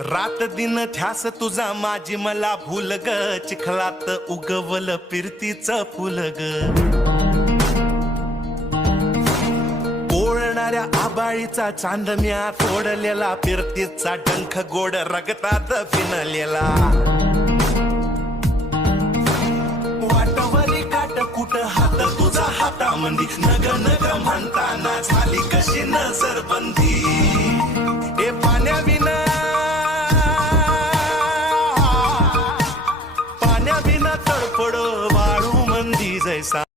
रात दिन ध्यास तुझा माझी मला भूल ग, चिखलात उगवल फिरतीच फुल ग. पोळणाऱ्या आबाळीचा चांदण्या तोडलेला, फिरतीचा डंख गोड रगतात फिनलेला. वाटवरी काट कुट हात तुझा हातामंदी, नग नग म्हणताना झाली कशी नजरबंदी.